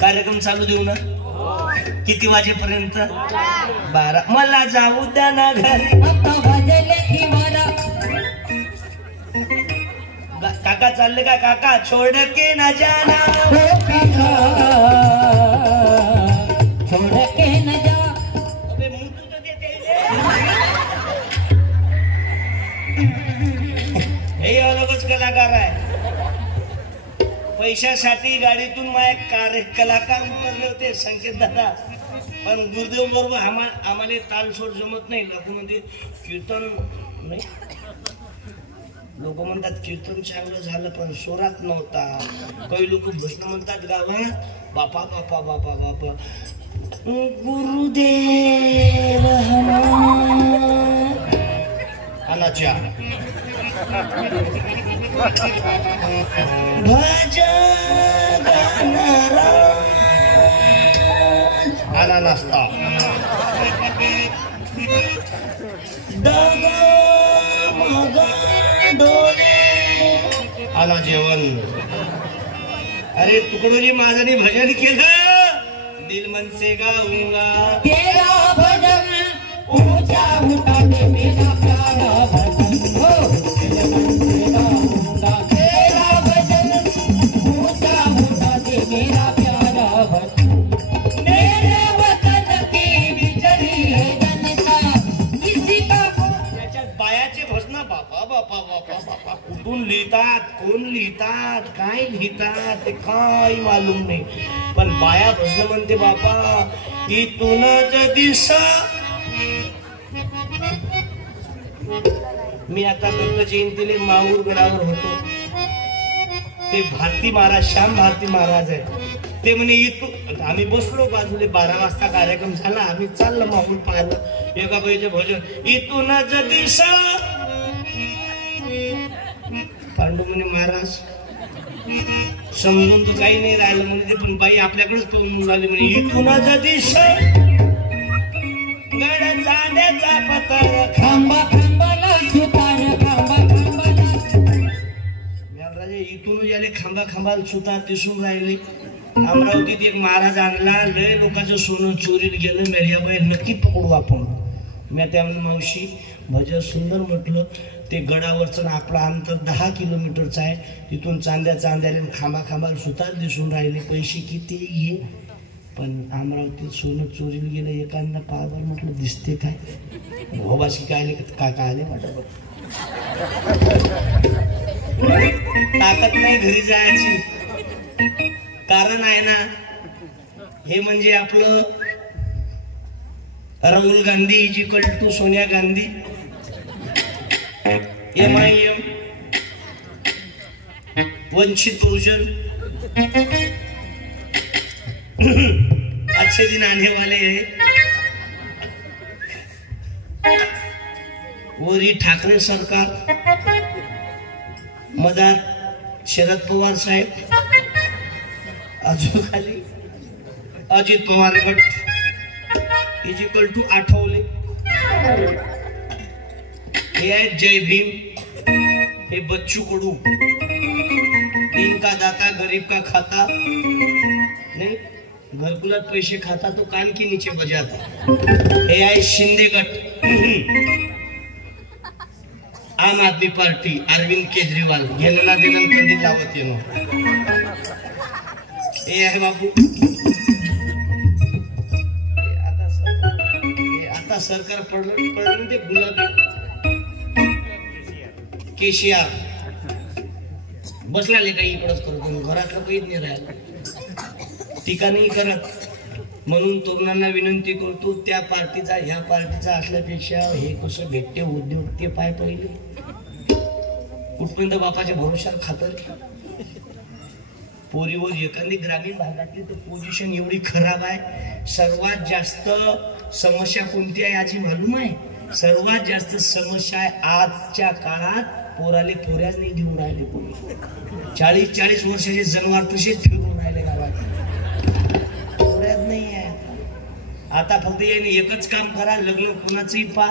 कार्यक्रम चालू देऊ ना? किती वाजेपर्यंत? 12. मला जाऊ द्या ना घरी. काका चालले का? काका छोड़ के न जाना, छोड़ के न जा. अबे मुंह तो देते हे अलगच कलाकार आहे. पैशासाठी गाडीतून माझे कलाकार उतरले होते संकेत दादा, पण गुरुदेव बरोबर आम्हाला तालसोड जमत नाही. लखनौमध्ये कीर्तन नाही. लोक म्हणतात कीर्तन चांगलं झालं पण स्वरात नव्हता. काही लोक भजन म्हणतात गावात, बापा बापा बापा बापा गुरुदेव अनाच्या भज आना नाश्ता आला जेवण. अरे तुकडोजी महाराजांनी भजन केलं, दिल मन से गाऊंगा तेरा भजन, ऊंचा उठा के मेरा प्यारा भजन, हो दिल मन से गाऊंगा तेरा भजन, ऊंचा उठा के मेरा प्यारा भजन. मेरे वतन की बिछड़ी है जनता, किसी का त्याच्यात बायाचे भजन बापा बापा बापा बापा कुठून लिहितात, कोण लिहितात, काय लिहितात ते काही मालूम नाही. पण बाया भजन म्हणते बापा इथूनच दिसा. मी आता दत्त जयंतीले माहूर गडावर होतो. ते भारती महाराज, श्याम भारती महाराज आहे. ते म्हणे इथून आम्ही बसलो बाजूले. 12 वाजता कार्यक्रम झाला, आम्ही चाललो माहूर पाहायला. एका बाईचे भजन इथूनच दिसा. पांडू म्हणे महाराज समजून तर काही नाही राहिलं म्हणजे, पण बाई आपल्याकडेच पाहून लागली म्हणे इथूनच दिसा. गड चांद्याचा पतार खांबा खांबाला सुतार, खांबा खांबाला राजा इथून याले खांबा खांबाला सुतार दिसून राहिले. अमरावतीत एक महाराज आणला, लय लोकांचं सोनं चोरीला गेलं. मेरियाबाई नक्की पकडू आपण. मी त्यामुळे मावशी भजन सुंदर म्हटलं. ते गडावरचं आपला अंतर 10 किलोमीटरचं आहे. तिथून चांद्याले खांबा खांबाला सुतार दिसून राहिले. पैसे किती घे, पण अमरावतीत सोनं चोरीला गेलं. एकांना पाहावर म्हटलं दिसते काय? भोबाशी काय काका आले म्हटलं ताकद नाही घरी जायची. कारण आहे ना, हे म्हणजे आपलं राहुल गांधी इजिकल टू सोनिया गांधी, MIM, वंचित बहुजन. अच्छे दिन आने वाले हैं. वरी ठाकरे सरकार, मधात शरद पवार साहेब, अजून खाली अजित पवार गट इजिकल टू आठवले. हे आहेत जय भीम, हे बच्चू कडू. दिन का दाता गरीब का खाता नहीं, घरकुलात पैसे खाता तो कान के नीचे बजाता. हे आहे शिंदे गट. आम आदमी पार्टी अरविंद केजरीवाल घेणला देणं कधी लावत येणं. हे आहे बाबू आता सरकार पडलं ते गुलाबी केसीआर बसला काही इकडंच करतो. घरातलं काहीच नाही राहिलं. टीका नाही करत. म्हणून तरुणांना विनंती करतो, त्या पार्टीचा ह्या पार्टीचा असल्यापेक्षा हे कसं भेटते उद्योग ते पाय पहिले. कुठपर्यंत बापाच्या भरोशावर खातर. पोरीवर एखादी ग्रामीण भागातली तर पोझिशन एवढी खराब आहे. सर्वात जास्त समस्या कोणती आहे याची मालूम आहे? सर्वात जास्त समस्या आहे आजच्या काळात पोराले पोऱ्याच नाही देऊन राहिले. कोणी 40-40 वर्षाचे जनावर तसेच फिरून राहिले गावात. पोऱ्याच नाही आहे. आता फक्त याने एकच काम करा, लग्न कोणाचंही पा,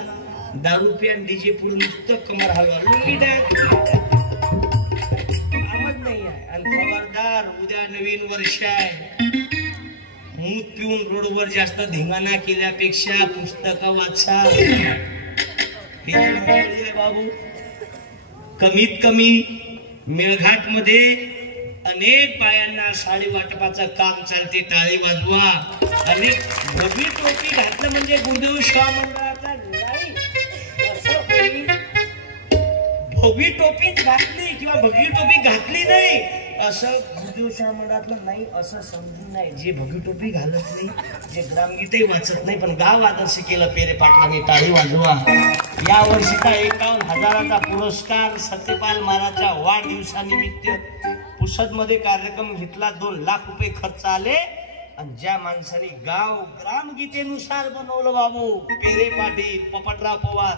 दारू प्या, डीजे पुढे नुसतं कमर हलवा. आवाज नाही आहे. आणि खबरदार, उद्या नवीन वर्ष आहे. मूत पिऊन रोडवर जास्त धिंगाणा केल्यापेक्षा पुस्तक वाचा बाबू. कमीत कमी मेळघाट मध्ये अनेक बायांना साडी वाटपाचं काम चालते. टाळी वाजवा. आणि भगवी टोपी घातलं म्हणजे गुरुदेव महामंडळाचा नाही असं कोणी भगवी टोपी घातली किंवा भगवी टोपी घातली नाही असं गुरुदेव महामंडळातलं नाही असं समजून नाही. जे भगवी टोपी घालत नाही, जे ग्रामगीतही वाचत नाही, पण गाव आदर्श केलं पेरे पाटलांनी. टाळी वाजवा. या वर्षीचा 51,000चा पुरस्कार सत्यपाल महाराजच्या वाढदिवसानिमित्त पुसद मध्ये कार्यक्रम घेतला. 2 लाख रुपये खर्च आले. आणि ज्या माणसाने गाव ग्रामगीतेनुसार बनवलं बाबू, पेरे पाटील, पोपटराव पवार.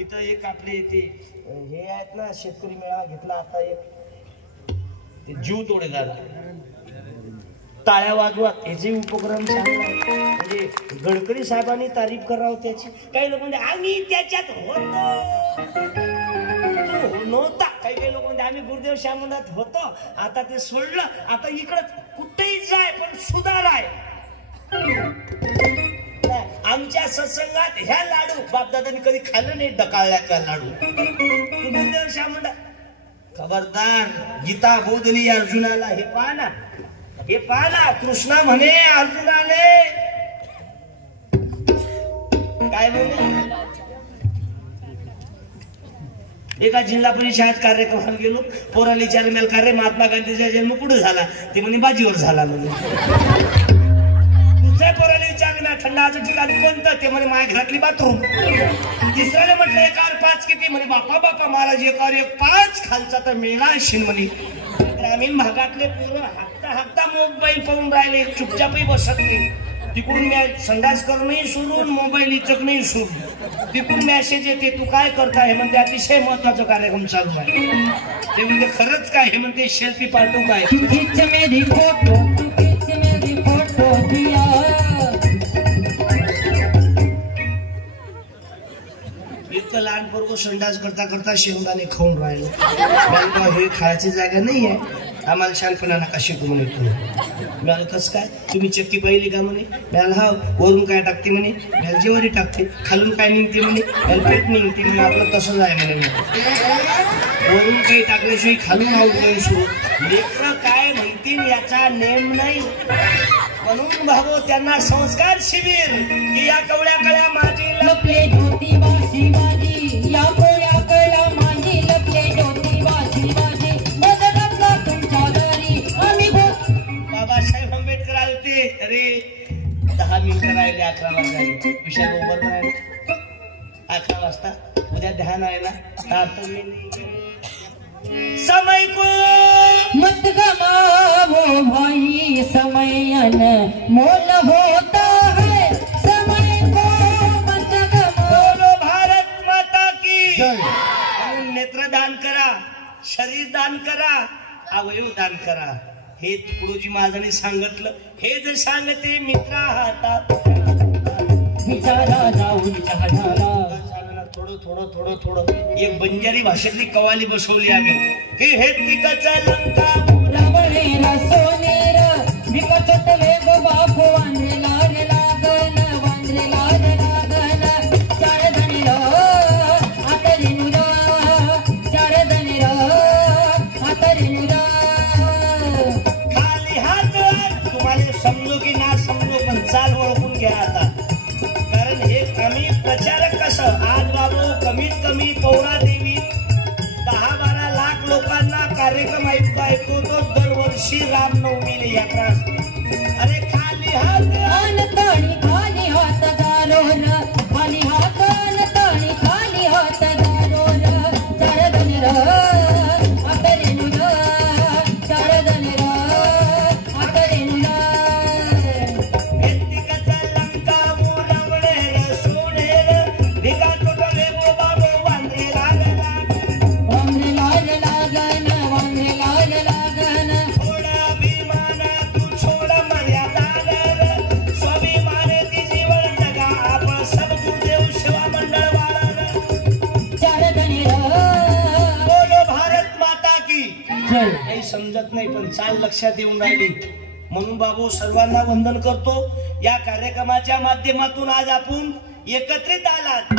इथं एक आपले इथे हे आहेत ना, शेतकरी मेळावा घेतला आता एक, ते जीव तोडे झाला. टाळ्या वाजवा. त्याचे उपक्रम चांगला. म्हणजे गडकरी साहेबांनी तारीफ करावं त्याची. काही लोक म्हणजे आम्ही त्याच्यात होतो नव्हता. काही लोक म्हणजे आम्ही गुरुदेव महामंडळात होतो, आता ते सोडलं, आता इकडं कुठेही जाय पण सुधार आहे. आमच्या सत्संगात ह्या लाडू बापदादांनी कधी खाल्लं नाही, डकाळल्याचा लाडू. गुरुदेव महामंडळ खबरदार. गीता बोधली अर्जुनाला. हे पहा ना, हे पहा ना, कृष्णा म्हणे अर्जुनाने काय म्हणे. एका जिल्हा परिषद कार्यक्रमाला गेलो. पोराला विचारलं मला का रे महात्मा गांधीचा जन्म कुठे झाला. ते म्हणे बाजीवर झाला म्हणे. दुसऱ्या पोराला विचारलं थंडाचं ठिकाण कोणतं. ते म्हणे माझ्या घरातली बाथरूम. तिसऱ्याने म्हटलं 1/5 किती. म्हणे बापा बापा महाराज 1/5 खालचा तर मेला असेल म्हणे. ग्रामीण भागातले पोरं हाकता हाकता मोबाईल पाहून राहिले, चुपचापही बसत नाही. तिकडून संडास करणंही सोडून मोबाईल इचकणंही सोडून. तिकडून मॅसेज येते तू काय करता. हे म्हणते अतिशय महत्वाचा कार्यक्रम चालू आहे. ते म्हणते खरंच काय. हे म्हणते सेल्फी पाठवू काय. इतकं लहान पोरगं संडास करता करता शेंगदाणे खाऊन राहिलं. हे खायची जागा नाही आहे. आम्हाला शांतपणा नका शिकू म्हणे. तुम्ही कसं काय तुम्ही चक्की पाहिली का म्हणे. मॅल हा वरून काय टाकते म्हणे. मॅल जेवारी टाकते. खालून काय निघते म्हणे. मॅल पेट निघते म्हणे. आपलं तसंच आहे म्हणे. वरून काही टाकल्याशिवाय खालून आऊट नाही सुरू. लेकरं काय म्हणतील याचा नेम नाही. म्हणून भाऊ त्यांना संस्कार शिबिर की या कवड्या कळ्या माझी लपले ज्योती बाशी माझी. या कवड्या कळ्या माझी लपले ज्योती बाशी माझी. बाबासाहेब आंबेडकर आलते. अरे 10 मिनिटं राहिले 11 वाजता. विषय बरोबर राहिले 11 वाजता. उद्या ध्यान आहे ना. समय को मत गवाओ भाई, समय अनमोल होता है. समय को मत गवाओ. भारत माता की. नेत्रदान करा, शरीर दान करा, अवयव दान करा. हे तुकडोजी महाराजांनी सांगितलं. हे जर सांगते मित्रा हातात विचारा जाऊन थोडं थोडं थोडं थोडं. एक बंजारी भाषेतली कवाली बसवली आम्ही. हे तिकचा लंका रावणेला सोनेर विकचत वेग बाप वांद्रे लाग लागन वांद्रे लाग लागन. चार धनी र आतरी नुरा. चार धनी र आतरी नुरा. समजो की ना समजो पण चाल ओळखून घ्या आता. कारण हे कमी प्रचारक कसं आज बाबू कमीत कमी पौरादेवी 10-12 लाख लोकांना कार्यक्रम ऐकवतो दरवर्षी. रामनवमीला यात्रा असते. अरे खाली हात तणी खाली हात दारोन. खाली हात तणी खाली हात दारोन. चार धनी र आतरी नुरा. चार धनी र आतरी नुरा. काही समजत नाही पण चाल लक्षात येऊन राहिली. म्हणून बाबू सर्वांना वंदन करतो. या कार्यक्रमाच्या माध्यमातून आज आपण एकत्रित आलात.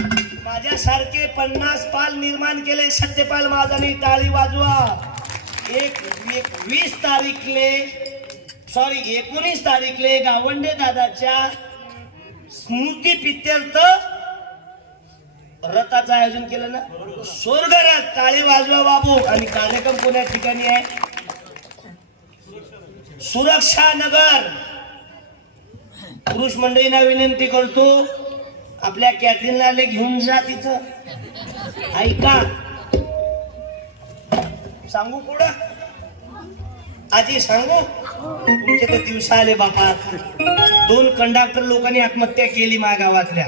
माझ्यासारखे 50 पाल निर्माण केले. सत्यपाल माझानी टाळी वाजवा. 19 तारीखले गावंडे दादाच्या स्मृती प्रित्यर्थ रथाचं आयोजन केलं ना. स्वर्गरथ. टाळी वाजवा बाबू. आणि कार्यक्रम कोण्या ठिकाणी आहे? सुरक्षा नगर. पुरुष मंडळींना विनंती करतो, आपल्या कॅथरीनला घेऊन जा तिथं. ऐका, सांगू पुढं आजी सांगू. तुमचे तर दिवस आले बापा. 2 कंडक्टर लोकांनी आत्महत्या केली माझ्या गावातल्या.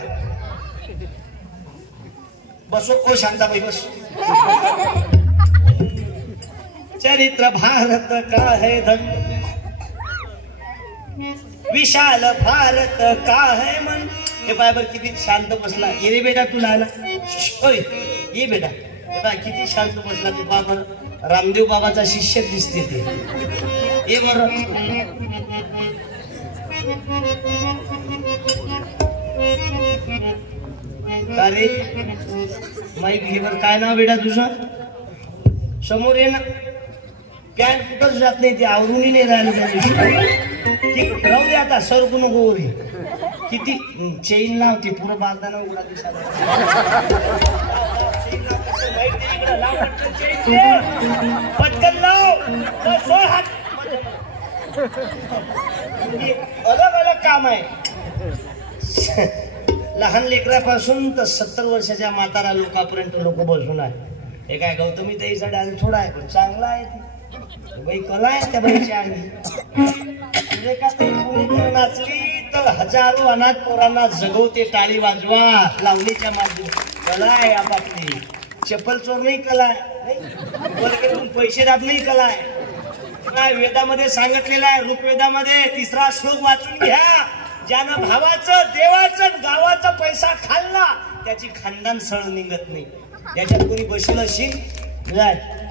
बसो ओ शांताबाई बस. चरित्र भारत का है धन, विशाल भारत का है मन. हे बायबर किती शांत बसला. ये रे बेटा तुला ना. ये बेटा किती शांत बसला ते बाबा. रामदेव बाबाचा शिष्य दिसते ते. ये बर का रे माईक घेवर. काय नाव बेटा तुझं? समोर ये ना. कॅन कुठंच जात नाही. ते आवरूनही नाही राहिलं त्या दिवशी. राहू दे आता. सरकू नको रे. किती चेन लावते पुरं बांधताना उघडा दिसायला. पटकन लाव. हात अलग अलग काम आहे. लहान लेकरापासून तर 70 वर्षाच्या म्हातारा लोकांपर्यंत लोक बसून आहे. हे काय गौतमी ताईचा डान्स थोडा आहे पण चांगला आहे. बाई कला आहे त्या बाईच्या अंगी. नाचली तर हजारो अनाथ पोरांना जगवते. टाळी वाजवा. लावणीच्या माध्यमातून कला आहे आपापली. चप्पल चोर नाही कला आहे. वर्गातून पैसे दाब नाही कला आहे. काय वेदामध्ये सांगितलेलं आहे. ऋग्वेदामध्ये 3रा श्लोक वाचून घ्या. ज्यानं भावाचं देवाचं गावाचा पैसा खाल्ला त्याची खानदान सळ निघत नाही. त्याच्यात कोणी बशील असेल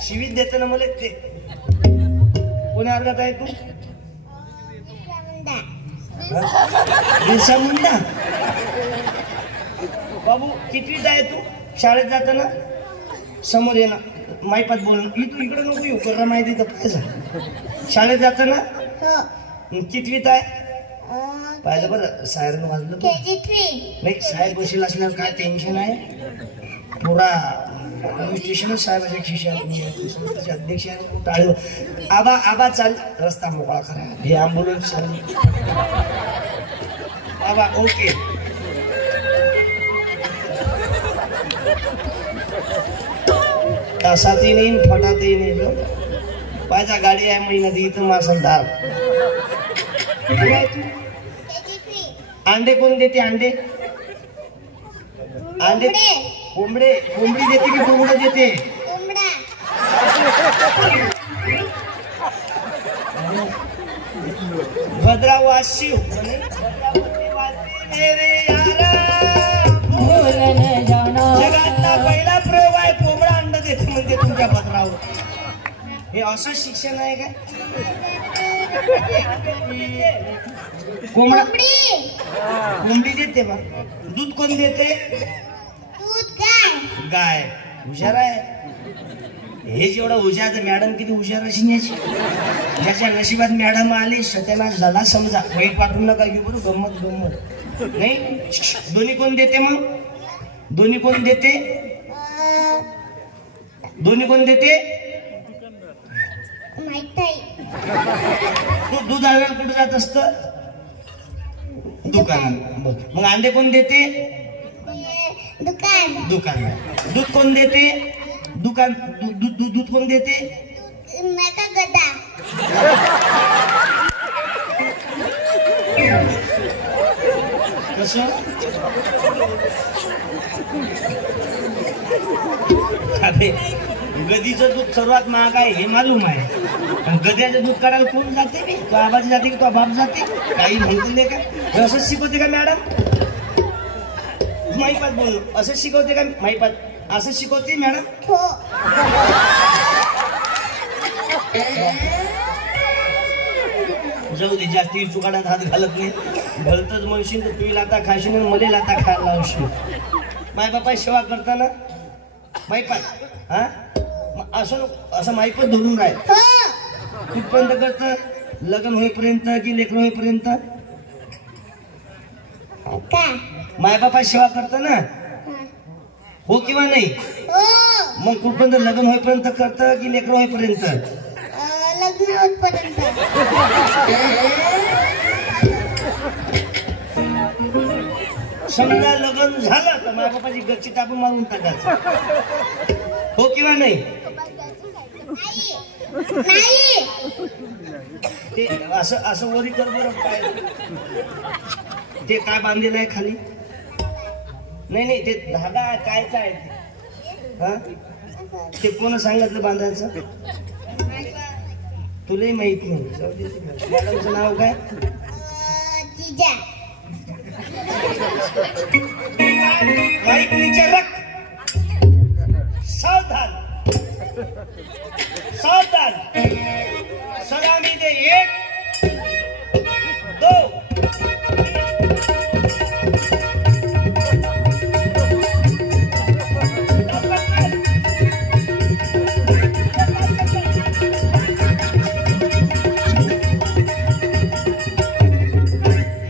शिवीत देत ना मला. ते कोणी अर्धात आहे तू? बिरसा मुंडा. बाबू कितवीत आहे तू? शाळेत जाताना समोर ये ना. मायपात बोल. तू इकडे नको येऊ. करा माहिती तर पाहिजे. शाळेत जाताना कितवीत आहे? पाहिजे बरं. सायरन वाजलं नाही. साहेब बसेल असल्यावर काय टेन्शन आहे. पुरा स्टेशन साहेबाच्या खिशात अध्यक्ष टाळी. आबा आबा चाल. रस्ता मोकळा करा. हे ॲम्ब्युलन्स चालली. आबा ओके. तासातही नाही फटातही नाही. पाहिजा गाडी आहे महिना ती इथं मासलदार. अंडे कोण देते? अंडे अंडे कोंबडे. कोंबडी देते की कोंबडा देते? भद्रावासी जगातला पहिला प्रयोग आहे. कोंबडा अंड देते म्हणजे तुमच्या भद्रावर. हे असं शिक्षण आहे काय? कोंबडी देते बा. दूध कोण देते? गाय. हुशार आहे. हे जेवढा हुशार तर मॅडम किती हुशार अशी याची. ज्याच्या नशिबात मॅडम आली सत्यानाश झाला समजा. वाईट पाठवून नका घेऊ बरं. गंमत गंमत नाही. दोन्ही कोण देते मग? दोन्ही कोण देते? दोन्ही कोण देते? तू दूध आणायला कुठे जात असत? दुकानात. मग अंडे कोण देते? दुकान. दूध कोण देते? दुकान. दूध कोण देते? गदा. कसं? गदीचं दूध सर्वात महाग आहे हे मालूम आहे. गद्याचं दूध काढायला कोण जाते? तो आबाजी जाते की तो बाप जाते? काही म्हणते का? असंच शिकवते का मॅडम? माहिपात बोललो. असंच शिकवते का माहिपात? असं शिकवते मॅडम? जाऊ दे, जास्ती चुकाडात हात घालत नाही. भलतच म्हणशील तर तू लाता खाशील आणि मला लाता खायला लावशील. माय बापा सेवा करताना माईपात हा असं असं माईपत धरून राहील. कुठपर्यंत करतं? लग्न होईपर्यंत की लेकरं होईपर्यंत? माय बापा सेवा करता ना, हो किंवा नाही? मग कुठपर्यंत? लग्न होईपर्यंत करतं की लेकरं होईपर्यंत? लग्न होईपर्यंत. समजा लग्न झालं तर माय बापाची गच्ची टाकून मारून टाकायचं, हो किंवा नाही? ते असं असं वरी कर बरं. काय ते काय बांधलेलं आहे खाली? नाही नाही, ते धागा कायचा आहे ते? हा ते कोण सांगितलं बांधायचं? तुलाही माहित नाही. मॅडमचं नाव काय? माईक नीचे रख. सावधान सावधान. सलामी दे. 1 2.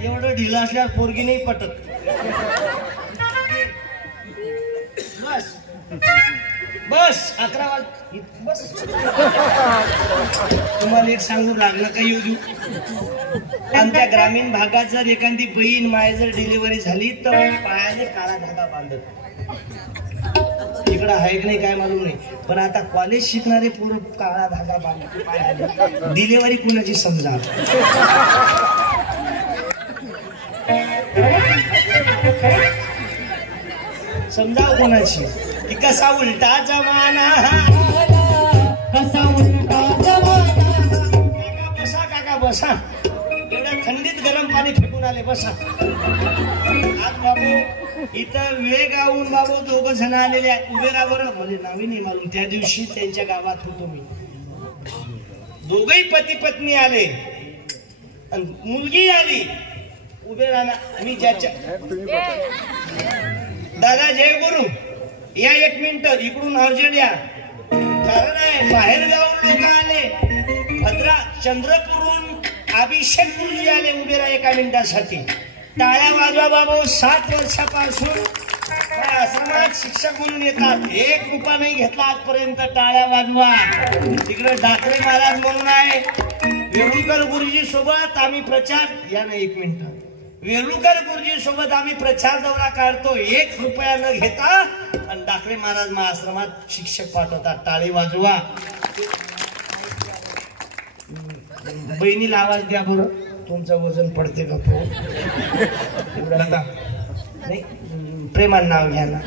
एवढं ढिलं असल्यावर पोरगी नाही पटत. बस बस 11 वाज बस. तुम्हाला एक सांगू लागलं का येऊ देऊ. आमच्या ग्रामीण भागात जर एखादी बहीण माय जर डिलिव्हरी झाली तर पायाने काळा धागा बांधत. इकडं आहे की नाही काय मालूम नाही, पण आता कॉलेज शिकणारे पूर्ण काळा धागा बांधतो पायाने. डिलिव्हरी कुणाची समजा. समजाव कोणाची की कसा उलटा जमाना. कसा उलटा जमाना. काका बसा, काका बसा. एवढ्या थंडीत गरम पाणी फेकून आले, बसा. आज बाबू इथं वेळ गावून बाबू 2 जण आलेले आहेत. उभे राहा बरं. मला नावी नाही मालूम. त्या दिवशी त्यांच्या गावात होतो मी. दोघही पती पत्नी आले आणि मुलगी आली. उभे राहा. मी ज्याच्या दादा जय गुरु या 1 मिनिट इकडून अर्जंट या. कारण आहे बाहेर गावून लोक आले. भद्रा चंद्रपूरहून अभिषेक गुरुजी आले. उभे राहा 1 मिनिटासाठी. टाळ्या वाजवा बाबू. 7 वर्षापासून आश्रमात शिक्षक म्हणून येतात. 1 रुपया नाही घेतला आजपर्यंत. टाळ्या वाजवा. तिकडे डाकरे महाराज म्हणून आहे. वेळुकर गुरुजी सोबत आम्ही प्रचार या ना 1 मिनिट. वेळुकर गुरुजी सोबत आम्ही प्रचार दौरा काढतो. 1 रुपया न घेता. आणि डाकरे महाराज महाआश्रमात शिक्षक पाठवतात. टाळी वाजवा. बहिणीला आवाज द्या बरं. तुमचं वजन पडते का तो? नाही प्रेमान नाव घ्या ना.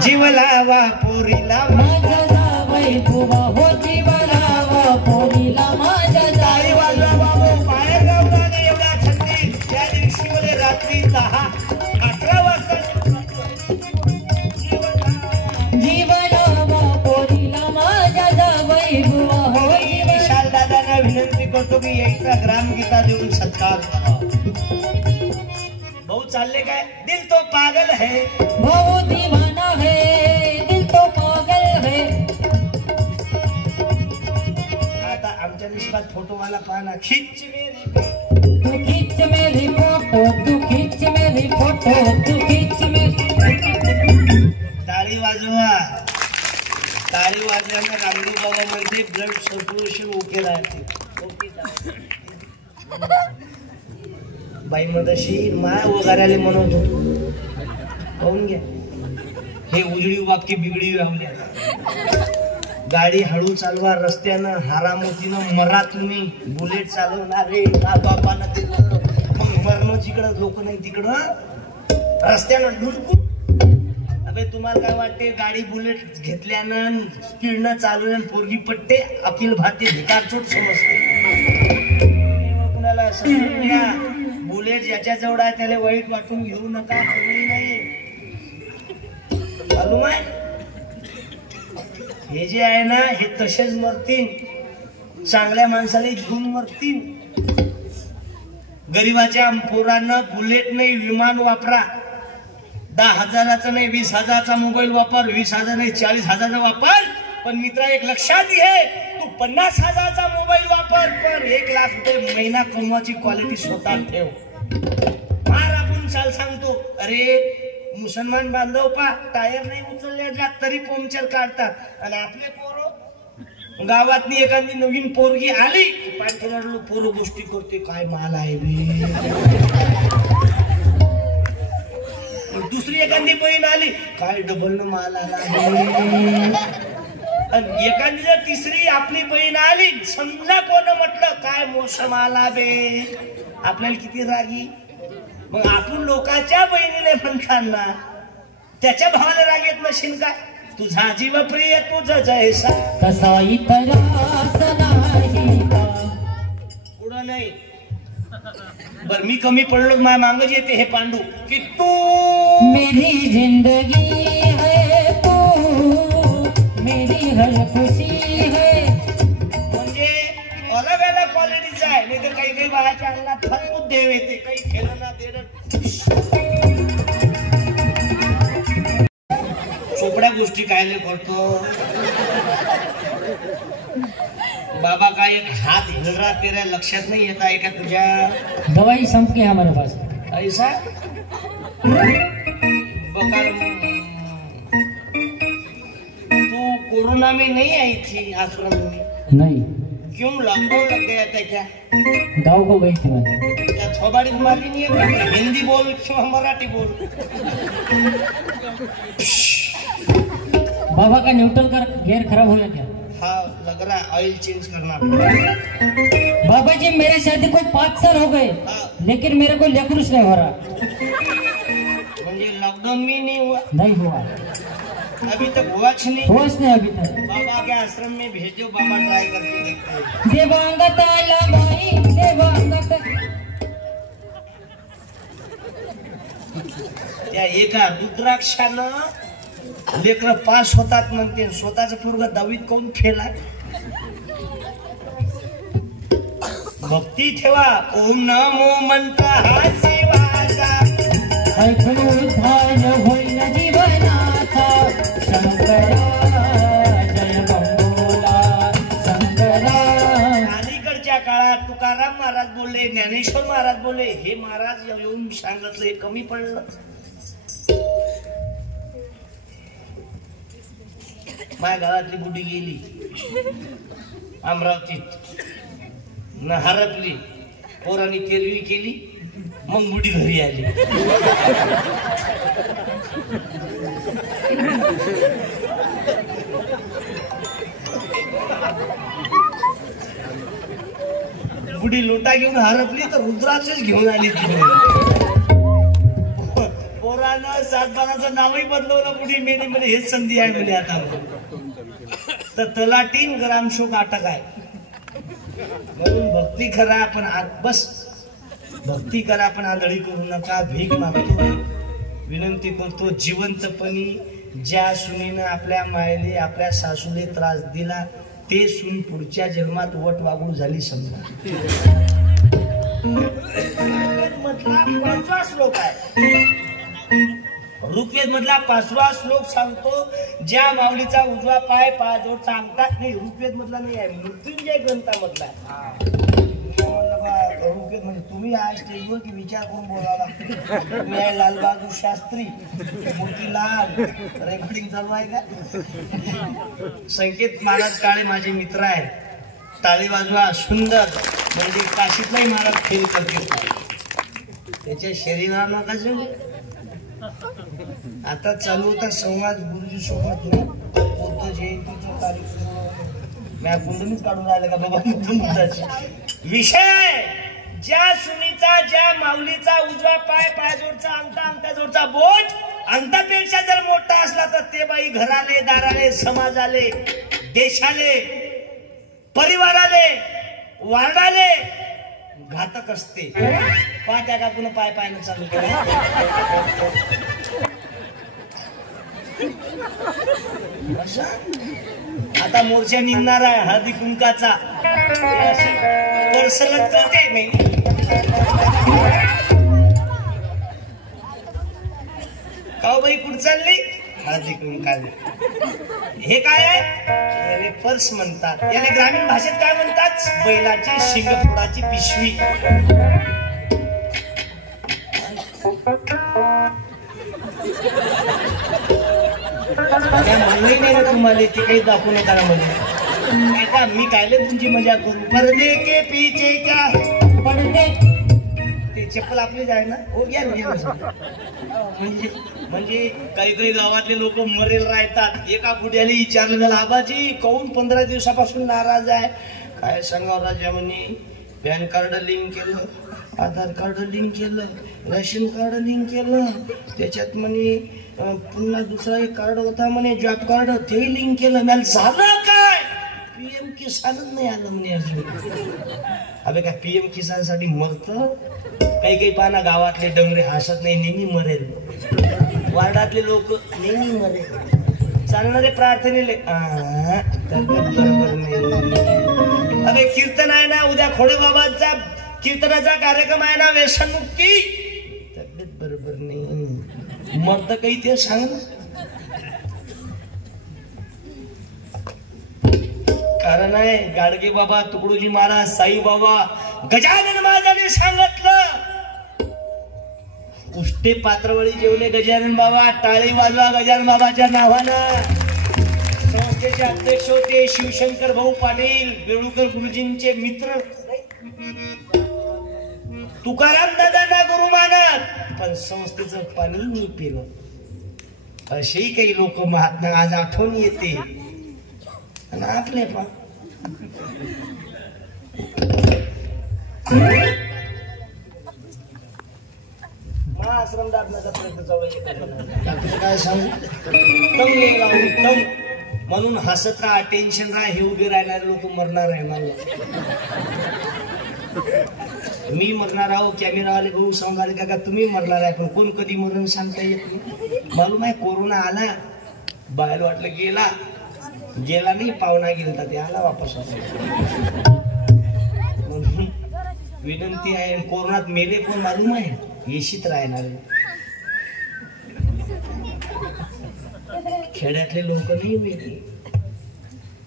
जीव लावा पोरीला माझ्या जावई बुवा हो. जीव लावा पोरीला माझ्या. टाळी वाजवा बाबू. बाहेर गावला एवढ्या थंडी. त्या दिवशी मध्ये रात्री 10-11 वाजता जीव लावा पोरीला माझ्या जावई बुवा हो. विशाल दादांना विनंती करतो की यायचा ग्रामगीता देऊन सत्कार करा. भाऊ चालले काय? दिल तो पागल है भाऊ दीवाना है. दिल तो पागल है. आता आमच्या निष्पात फोटोवाला पाहना. खिच मेरी तू खिच मेरी फोटो. तू खिच मेरी फोटो. तू खिच मेरी. टाळी वाजवा. टाळी वाजल्यानं रामदेव बाबा म्हणते ब्लड सर्क्युलेशन ओके राहते. बाई मदशी माया वगाऱ्याले म्हणत होतो. पाहून घ्या हे उजडी वाक्य बिगडी लावली. गाडी हळू चालवा. रस्त्यानं हारामोतीनं मरा तुम्ही. बुलेट चालवणारे ना बापानं दिलं मग मरणं जिकडं लोक नाही तिकडं रस्त्यानं ढुलकून. अबे तुम्हाला काय वाटते? गाडी बुलेट घेतल्यानं स्पीडनं चालवून पोरगी पट्टे अखिल भारतीय भिकारचोट समजते. कुणाला समजून घ्या. बुलेट ज्याच्या जवळ आहे त्याला वाईट वाटून घेऊ नका. नाही मालूम आहे हे जे आहे ना हे तसेच मरतील. चांगल्या माणसाला घेऊन मरतील. गरीबाच्या पोरांना बुलेट नाही विमान वापरा, 10,000चा नाही 20,000चा मोबाईल वापर, 20,000 नाही 40,000चा वापर. पण मित्रा एक लक्षात घे, तू 50,000चा मोबाईल वापर पण 1 लाख रुपये महिना कमवायची क्वालिटी स्वतः ठेव. फार आपण चाल सांगतो, अरे मुसलमान बांधव पा टायर नाही उचलल्या जात तरी पंक्चर काढतात. आणि आपले पोरं गावातनी एखादी नवीन पोरगी आली पाठवणारे पोरं गोष्टी करते, काय माल आहे बे. दुसरी एखादी बहीण आली, काय डबल न माल आला. आणि एखादी जर तिसरी आपली बहीण आली, समजा कोण म्हटलं काय मोसम आला बे, आपल्याला किती रागी. मग आपण लोकांच्या बहिणीने म्हणताना त्याच्या भावाला राग येत नशील काय. तुझा जीव प्रिय तुझा जैसा तसा इतरास नाही पुढं नाही. बर मी कमी पडलो, माझ्या मागच येते हे पांडू की तू मेरी जिंदगी है तू मेरी हर खुशी है. म्हणजे अलग अलग क्वालिटीचा आहे. नाही तर काही काही बाळाच्या अंगात फलपूत देव येते, काही केलं ना देणं चोपड्या गोष्टी कायले करतो. बाबा का एक हात हिलरा तेरा लक्षात नाही येत आहे का तुझ्या. दवाई संप के हमारे पास ऐसा बकार तू कोरोना में नहीं आई थी आश्रम में, नहीं, क्यों लॉकडाउन लग गया था क्या. गाँव को गई थी मैं. क्या थोबाड़ी मारी नहीं है, हिंदी बोल क्यों मराठी बोल. बाबा का न्यूट्रल का गियर खराब हो गया क्या. हाँ लग रहा है ऑयल चेंज करना पड़ेगा. बाबा जी मेरे शादी को 5 साल हो गए, लेकिन मेरे को लेकुरुष नहीं हो रहा. मुझे लॉकडाउन में नहीं हुआ, नहीं हुआ अभी तक हुआच नहीं. होश नहीं अभी तक. बाबा के आश्रम में भेजो, बाबा ट्राई करके देखते हैं. देवांगत बाई देवांगत. त्या एका रुद्राक्षानं लेकर पास होतात म्हणते, स्वतःच पूर्व 10वीत कोण फेल आहे. भक्ती ठेवा. ओम नमो म्हणता हा शिवाचा ऐकून उद्धार होईल जीवनाचा. शंकरा जय बंबोला शंकरा. अलीकडच्या काळात तुकाराम महाराज बोलले, ज्ञानेश्वर महाराज बोलले, हे महाराज येऊन सांगितलं हे कमी पडलं. माझ्या गावातली बुडी गेली अमरावतीत न हरपली, पोरांनी तेरवी केली, मग बुडी घरी आली. बुडी लोटा घेऊन हरपली तर रुद्राक्षच घेऊन आली. पोरानं 7-12चं नावही बदलवलं, बुडी मेली म्हणे हेच संधी आहे म्हणे आता. तर तलाटीन ग्रामशोक अटक आहे. म्हणून भक्ती करा पण बस भक्ती करा पण आंधळी करू नका. भीक मागतो, विनंती करतो जिवंतपणी. ज्या सुनीनं आपल्या मायले आपल्या सासूले त्रास दिला ते सून पुढच्या जन्मात वट वागूळ झाली समजा. मधला 5वा श्लोक आहे. ऋग्वेद मधला 5वा श्लोक सांगतो, ज्या माऊलीचा उजवा पाय पायाजवळचा अंगठा नाही. ऋग्वेद मधला नाही आहे, मृत्युंजय ग्रंथामधला आहे. ऋग्वेद म्हणजे तुम्ही आज स्टेजवर की विचार करून बोलावा. तुम्ही आहे लालबहादूर शास्त्री, मोतीलाल रेकॉर्डिंग चालू आहे का. संकेत महाराज काळे माझे मित्र आहे, टाळी वाजवा सुंदर. म्हणजे काशीतलाही महाराज फेल करतील, त्याच्या शरीराला कसं. आता चालू होता संवाद गुरुजी सोबत जयंतीची तारीख. मी कुंडलीच काढून राहिले का बाबा. विषय ज्या सुनीचा ज्या माऊलीचा उजवा पाय पायाजोडचा अंगठा अंगठ्याजोडचा बोट अंगठापेक्षा जर मोठा असला तर ते बाई घराले दाराले समाजाले देशाले परिवाराले वार्डाले घातक असते. पाट्या टाकून पाय पायनं चालू केला. आता मोर्चा निघणार आहे हळदी कुंकाचा. करते मी तिकडून काढले. हे काय आहे? याने पर्स म्हणतात. याने ग्रामीण भाषेत काय म्हणतात? बैलाची शिंगफोडाची पिशवी. म्हणलंही नाही ना तुम्हाला, ते काही दाखवू नका ना मला. मी कायले तुमची मजा करू. पर्दे के पीछे क्या पडदे ते चप्पल आपलीच आहे ना. हो घ्या म्हणजे काही काही गावातले लोक मरेल राहतात. एका बुड्याला विचारलं झालं, आबाजी काहून 15 दिवसापासून नाराज आहे? काय सांगावं राजा म्हणे, पॅन कार्ड लिंक केलं, आधार कार्ड लिंक केलं, रेशन कार्ड लिंक केलं, त्याच्यात म्हणे पुन्हा दुसरा एक कार्ड होता म्हणे जॉब कार्ड, ते लिंक केलं. मला झालं काय? PM किसानच नाही आलं म्हणे अजून. अबे काय PM किसान साठी मरत? काही काही पाना गावातले डंगरे हसत नाही, नेहमी मरेल. वार्डातले लोक नेहमी मरेल. चालणारे प्रार्थनेले बरोबर नाही. अबे कीर्तन आहे ना उद्या, खोडेबाबांचा कीर्तनाचा कार्यक्रम आहे ना, व्यसनमुक्ती, तब्येत बरोबर नाही, मरत काही ते सांग. कारण आहे गाडगे बाबा, तुकडोजी महाराज, साई बाबा, गजानन महाराजांनी सांगितलं, उष्टे पात्रवळी जेवले गजानन बाबा, टाळी वाजवा गजानन बाबाच्या नावानं. संस्थेचे अध्यक्ष होते शिवशंकर भाऊ पाटील, बेळुकर गुरुजींचे मित्र. तुकाराम दादा ना गुरु मानत, पण संस्थेचं पाणी मी पिलं. असेही काही लोक महात्मा आज आठवण येते. आणि आपले पण आश्रम दाबण्याचा प्रयत्न चालू आहे. काय सांगू, म्हणून हसत राहा, टेन्शन राहा. हे उभे राहणारे लोक मरणार आहे. मी मरणार आहो, कॅमेरावाले भाऊ सांगाले का तुम्ही मरणार आहे, पण कोण कधी मरण सांगता येत नाही. मालूम आहे कोरोना आला, बाहेर वाटलं गेला नाही, पाहुणा गेला, ते आला वापस. म्हणून विनंती आहे, कोरोनात मेले कोण मालूम आहे? येशीत राहणार. खेड्यातले लोक नाही मेले.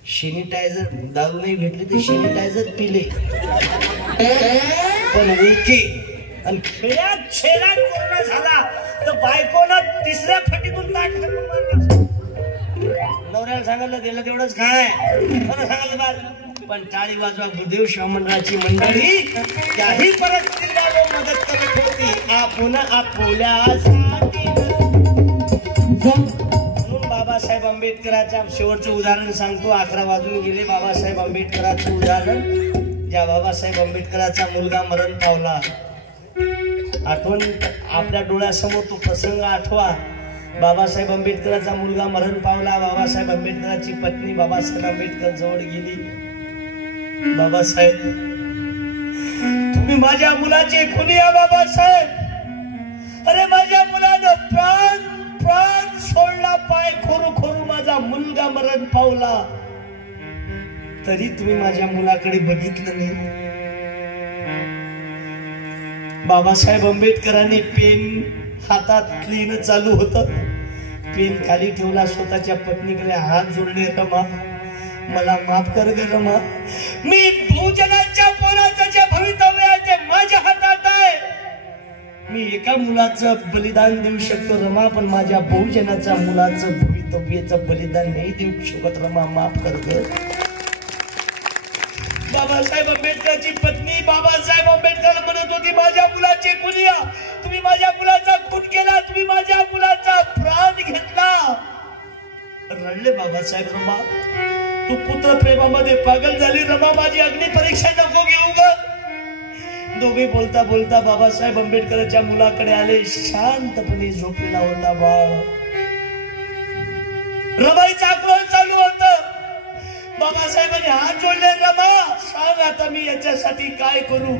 सॅनिटायझर, दारू नाही भेटले तर सॅनिटायझर पिले, पण ओके. आणि खेड्यात कोरोना झाला तर बायकोनं तिसऱ्या फटीतून नवऱ्याला सांगितलं दिलं तेवढंच काय सांगितलं बाल. पण टाळी वाजवा गुरुदेव श्रामणराची मंडळी त्याही परिस्थितीला मदत करत होती. आपण आपल्यासाठी. म्हणून बाबासाहेब आंबेडकरांच्या शेवटचं उदाहरण सांगतो. 11 वाजून गेले. बाबासाहेब आंबेडकरांचं उदाहरण. ज्या बाबासाहेब आंबेडकरांचा मुलगा मरण पावला, आठवण आपल्या डोळ्यासमोर तो प्रसंग आठवा. बाबासाहेब आंबेडकरांचा मुलगा मरण पावला. बाबासाहेब आंबेडकरांची पत्नी बाबासाहेब आंबेडकर जवळ गेली. बाबासाहेब, तुम्ही माझ्या मुलाचे खुनी आहे बाबासाहेब. अरे माझ्या मुलानं प्राण सोडला, पाय खोरू खोरू माझा मुलगा मरण पावला, तरी तुम्ही माझ्या मुलाकडे बघितलं नाही. बाबासाहेब आंबेडकरांनी पेन हातात लिहिणं चालू होतं. पेन खाली ठेवला, स्वतःच्या पत्नीकडे हात जोडले. रमा, मला माफ कर ग रमा. मी बहुजनांच्या पोराचं जे भवितव्य आहे ते माझ्या हातात आहे. मी एका मुलाचं बलिदान देऊ शकतो रमा, पण माझ्या बहुजनाच्या मुलाचं भवितव्याचं बलिदान नाही देऊ शकत रमा, माफ कर ग. बाबासाहेब आंबेडकरची पत्नी बाबासाहेब आंबेडकर म्हणत होती, माझ्या मुलाचे खुनिया, तुम्ही माझ्या मुलाचा खून केला, तुम्ही माझ्या मुलाचा प्राण घेतला. रडले बाबासाहेब. रमा, तू पुत्र प्रेमामध्ये पागल झाली रमा, माझी अग्नी परीक्षा नको घेऊ ग. दोघे बोलता बोलता बाबासाहेब आंबेडकरांच्या मुलाकडे आले. शांतपणे झोपलेला होता बाळ. रमाईचा आक्रोश चालू होता. बाबासाहेबांनी हात जोडले. रमा, सांग आता मी याच्यासाठी काय करू.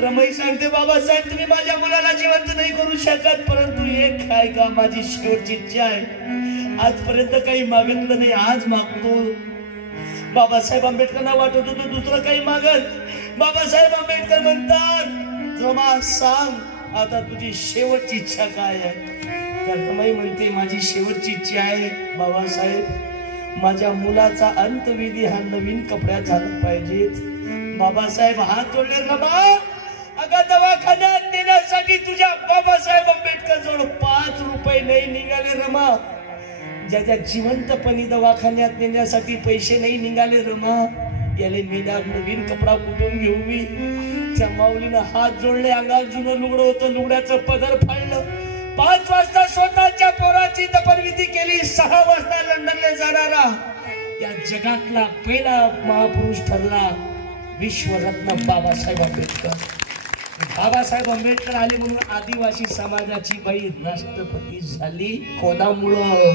रमाई सांगते, बाबासाहेब तुम्ही माझ्या मुलाला जिवंत नाही करू शकत, परंतु एक काय का माझी शेवटची इच्छा आहे. आजपर्यंत काही मागितलं नाही, आज मागतो. बाबासाहेब आंबेडकरांना वाटत होतं दुसरं काही मागत. बाबासाहेब आंबेडकर म्हणतात, रमा सांग आता तुझी शेवटची इच्छा काय आहे. तर रमाई म्हणते माझी शेवटची इच्छा आहे बाबासाहेब, माझ्या मुलाचा अंतविधी हा नवीन कपड्यात झाला पाहिजे. बाबासाहेब हात जोडले. रमा, अगं दवाखान्यात नेण्यासाठी तुझ्या बाबासाहेब आंबेडकर जवळ 5 रुपये नाही निघाले रमा. ज्याच्या जिवंतपणी दवाखान्यात नेण्यासाठी पैसे नाही निघाले रमा, याले मेल्यावर नवीन कपडा कुठून घेऊ मी. त्या माऊलीनं हात जोडले. अंगात जुनं लुगडं होतं, लुगड्याचं पदर फाडलं. 5 वाजता स्वतःच्या पोराची दफनविधी केली. 6 वाजता लंडनला जाणारा या जगातला पहिला महापुरुष ठरला विश्वरत्न बाबासाहेब आंबेडकर. बाबासाहेब आंबेडकर आले म्हणून आदिवासी समाजाची बाई राष्ट्रपती झाली. कोणामुळं?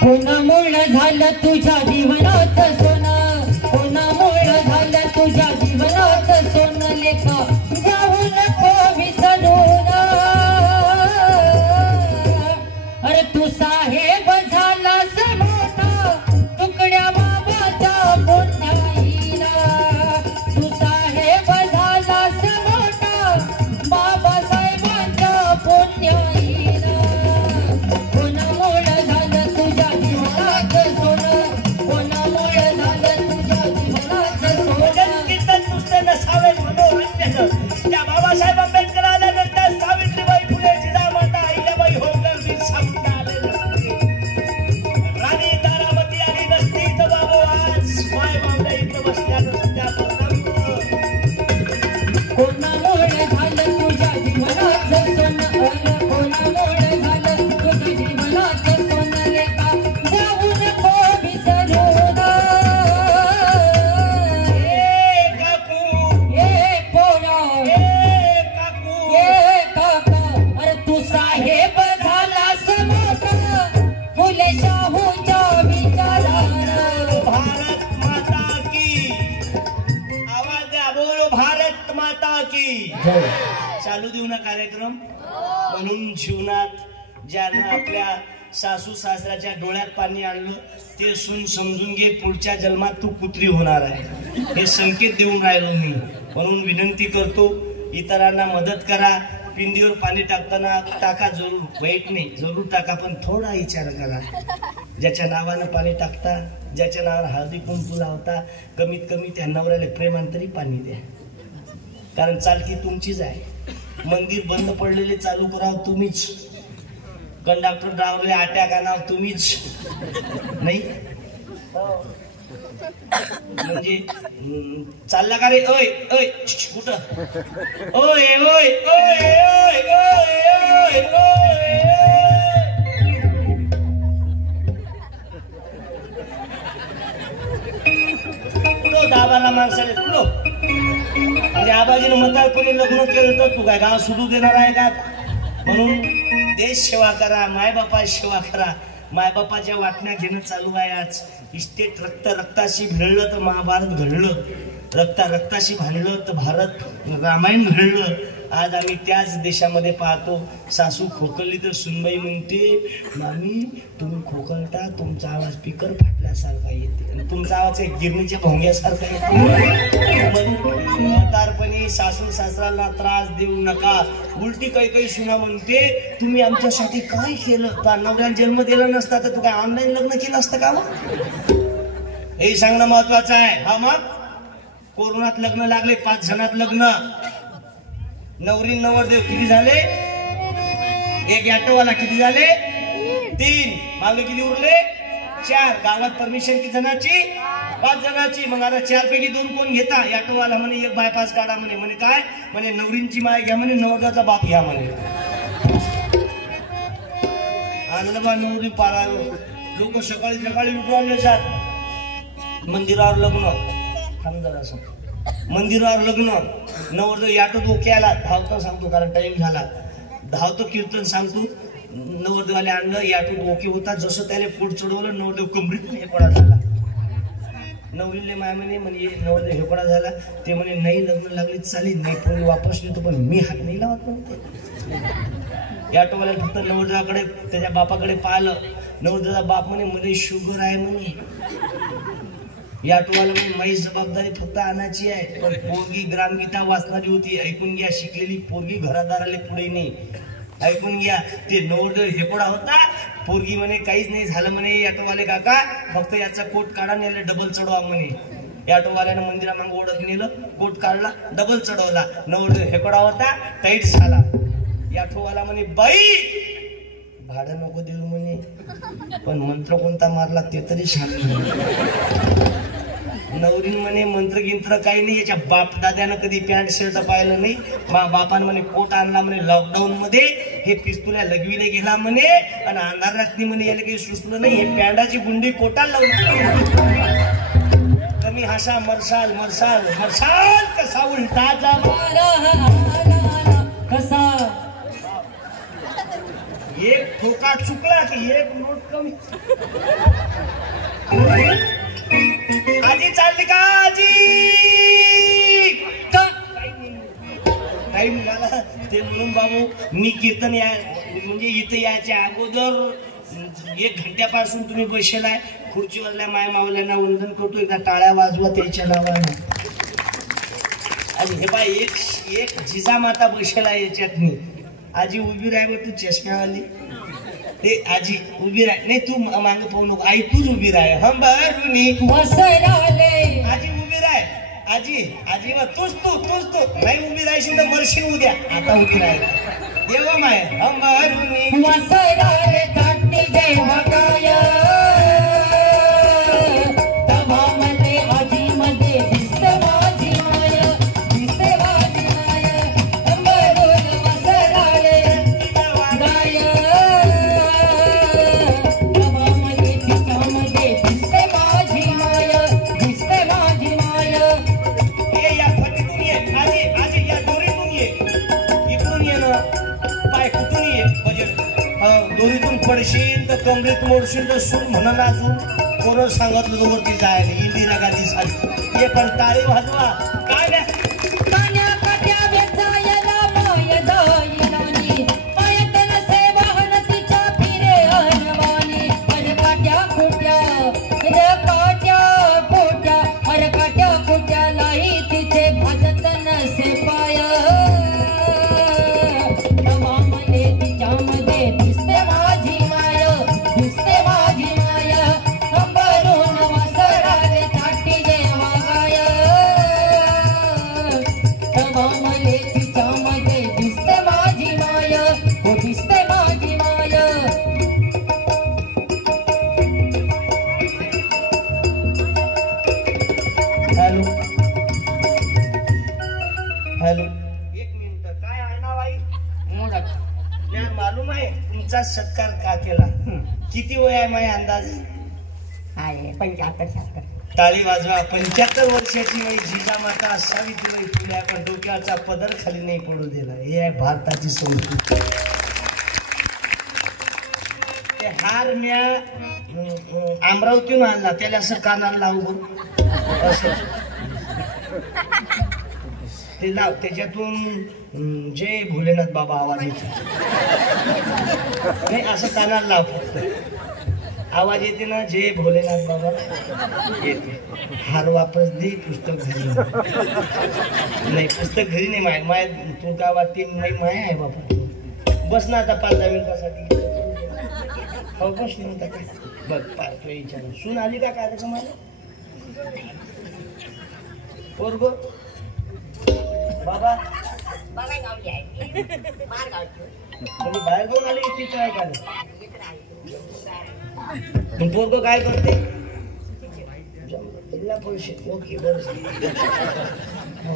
कोणामुळं झालं तुझ्या जीवनाचं सोनं, कोणामुळं झालं तुझ्या जीवनाचं सोनं. लेखा जाऊ नको विसरून, अरे तू साहेब झालास मोठा तुकड्या बाबाच्या पुण्याईला. तू साहेब झालास मोठा बाबासाहेबांच्या पुण्याईला. कोणामुळं झालं तुझ्या जीवनाचं सोनं, कोणामुळं झालं तुझ्या जीवनाचं सोनं. कीर्तन नुसतं नसावे मनोरंजन. त्या बाबासाहेब आंबेडकर आल्यानंतर सावित्रीबाई फुले, जिजामाता, अहिल्याबाई होळकर, बिरसा मुंडा आले नसते. राणी तारामती आली नसती तर बाबू आज माय बांगड्या इथं बसल्या नसत्या. कोणामुळं झालं तुझ्या जीवनाचं सोनं, कोणामुळं झालं तुझ्या जीवनाचं सोनं. लेका जाऊ नको विसरून, ए काकू, ए पोरा, ए काकू, ए काका, अरे तू साहेब झालास मोठा फुले शाहूच्या विचारानं. भारत माता की. आवाज द्या, बोलो भारत माता की. चालू देऊ ना कार्यक्रम. म्हणून जीवनात ज्यानं आपल्या सासू सासऱ्याच्या डोळ्यात पाणी आणलं ते सून समजून घे, पुढच्या जन्मात तू कुत्री होणार आहे. हे संकेत देऊन राहिलो मी. म्हणून विनंती करतो, इतरांना मदत करा. पिंडीवर पाणी टाकताना टाका जरूर, वाईट नाही, जरूर टाका, पण थोडा विचार करा. ज्याच्या नावानं पाणी टाकता, ज्याच्या नावानं हळदी कुंकू लावता, कमीत कमी त्या नवऱ्याला प्रेमांतरी पाणी द्या. कारण चालती तुमचीच आहे. मंदिर बंद पडलेले चालू करावं तुम्हीच, कंडक्टर ड्रायव्हरले अटॅक आणावं तुम्हीच नाही. म्हणजे चालला का रे? ओय ओय कुठं? ओय ओय ओय ओय ओय ओय. कुठं 10-12 माणसाले कुठं? म्हणजे आबाजीनं म्हातारपणी लग्न केलं तर तू काय गाव सुटू देणार आहे का? म्हणून देश सेवा करा, मायबापाची सेवा करा. मायबापाच्या वाटण्या घेणं चालू आहे. आज इस्टेट रक्ताशी भिडलं तर महाभारत घडलं, रक्ताशी भांडलं तर भारत रामायण घडलं. आज आम्ही त्याच देशामध्ये पाहतो. सासू खोकलली तर सुनबाई म्हणते, मामी तुम्ही खोकलता, तुमचा आवाज स्पीकर फाटल्यासारखा येते आणि तुमचा आवाज एक गिरणीच्या भोंग्यासारखा येतो. म्हातारपणी सासू सासऱ्याला त्रास देऊ नका. उलटी काही सुना म्हणते, तुम्ही आमच्यासाठी काय केलं? तर नवऱ्याला जन्म दिला नसता तर तू काय ऑनलाईन लग्न केलं असतं का? हे सांगणं महत्वाचं आहे. हा, मग कोरोनात लग्न लागले, 5 जणात लग्न. नवरी नवरदेव किती झाले? 1 ऑटोवाला किती झाले? 3. मागे किती उरले? 4. गावात परमिशन किती जणांची? 5 जणांची. मग आता 4 पैकी 2 कोण घेता? ऑटोवाला म्हणे 1 बायपास काढा म्हणे. म्हणे काय? म्हणे नवरींची माय घ्या म्हणे, नवरदेवाचा बाप घ्या म्हणे. आणलं बा नवरी पारायलो. लोक सकाळी उठवले जात. मंदिरावर लग्न. थांब जरा असं. मंदिरावर लग्न. नवरदेव ऑटोत ओके आला. धावतो सांगतो कारण टाइम झाला. धावतो कीर्तन सांगतो. नवरदेवाले आणलं, ऑटोत ओके होता. जसं त्याने पुढ चढवलं, नवरदेव कमरीत हेकोडा झाला. नवरीले माय म्हणे नवरदेव हेकोडा झाला. ते म्हणे नाही लग्न लागले चालेल, नाही पण वापस येतो, पण मी हात नाही लावत म्हणते. ऑटोवाल्याला फक्त नवरदेवाकडे त्याच्या बापाकडे पाहिलं. नवरदेवाचा बाप म्हणे मध्ये शुगर आहे म्हणे. ऑटोवाला म्हणे माझी जबाबदारी फक्त आणायची आहे, पण पोरगी ग्रामगीता वाचणारी होती. ऐकून घ्या, शिकलेली पोरगी घरादाराले पुढे नाही. ऐकून घ्या. ते नवरदेव हेकोडा होता. पोरगी म्हणे काहीच नाही झालं म्हणे. ऑटोवाले काका फक्त याचा कोट काढा नेले डबल चढवा म्हणे. ऑटोवाल्यानं मंदिरामागे ओढत नेलं, कोट काढला, डबल चढवला. नवरदेव हेकोडा होता, टाईट झाला. ऑटोवाला म्हणे बाई भाडं नको देऊ म्हणे, पण मंत्र कोणता मारला ते तरी सांग. नवरी म्हणे मंत्र गिंत्र काही नाही. याच्या बाप दाद्यानं कधी पॅन्ट शर्ट पाहिलं नाही. बापानं म्हणे कोट आणला म्हणे लॉकडाऊन मध्ये. हे पिस्तुल्या लगविले गेला म्हणे आणि अंधार रात्री म्हणे याला काही सुचलं नाही. हे पॅन्टाची गुंडी कोटाला लावून कमी हासा मरसाल मरसाल मरसाल कसा उलटा जा कसा एक ठोका चुकला की एक नोट कमी. आजी चालली का आजी? टाईम झाला ते म्हणून बाबू मी कीर्तन या म्हणजे इथं यायच्या अगोदर 1 घंट्यापासून तुम्ही बसलाय. खुर्चीवरल्या माय मावल्यांना वंदन करतो. एकदा टाळ्या वाजवा त्याच्या नावानं. आणि हे बाय एक जिजामाता बसला याच्यातनी. आजी उभी राह तू चष्म्यावाली. ते आजी उभी राह नाही तू माग पाहू नको. आई तूच उभी राह. हंबारुनी वसराले आजी उभी राह. आजी आजी तूच नाही उभी राहशील तर मरशील उद्या. आता उभी राह देवा माय. हंबारुनी वसराले काटी देवा काय तभामध्ये आजी मध्ये दिसते माझी माय, दिसते माझी माय. अंबरून वसराले गाय तभामध्ये तिच्यामध्ये दिसते माझी माय, दिसते माझी माय. ये या फटीतून ये आजी आजी या दोरीतून ये. इकडून ये ना पाय कुठून ये भजन. दोरीतून पडशील तर कमरेत मोडशील तर सूर म्हणा अजून कोण सांगितलं वरती जायला इंदिरा गांधी साठी. हे पण टाळी वाजवा काय द्या पाण्याकाठ्या वेचायला माय दायिनानी पायतन सेवाहन तिच्या फिरे हनवानी. अरकाट्या खोट्या रकाट्या खोट्या अरकाट्या खोट्यालाही तिथे भाजत नसे पाय. तवामध्ये तिच्यामध्ये दिसते माझी माय, दिसते माझी माय. अंबरून वसराले ताटी देवा गाय तवामध्ये तिच्यामध्ये दिसते माझी माय, हो दिसते माझी माय. Hello hello 1 minute. काय आहे ना बाई? यार मालूम आहे तुमचा सत्कार का केला? किती वय आहे माझ्या अंदाज? आहे 75-76. टाळी वाजवा. 75 वर्षाची वय जिजामाता सावित्रीबाई फुले पण डोक्याचा पदर खाली नाही पडू दिला. हे आहे भारताची संस्कृती. ते हार म्या अमरावतीहून आणला त्याला असं कानाला लावून असं ते लाव. त्याच्यातून जय भोलेनाथ बाबा आवाज येतो. नाही असं कानाला लाव फक्त. आवाज येते ना जय भोलेनाथ बाबा येते. हार वापस दे. पुस्तक घरी नाही. पुस्तक घरी नाही. माय माय तू काय वाटते माय आहे बाबा. बस ना आता 5-10 मिनिटासाठी. हो बस नव्हता काय बघ पाहतो विचार. सून आली का कार्यक्रमाला? पोरगो बाबा तुम्ही बाहेर जाऊन आले इथे काय काय पोरगो काय करते? जिल्हा परिषद. ओके बरं हो.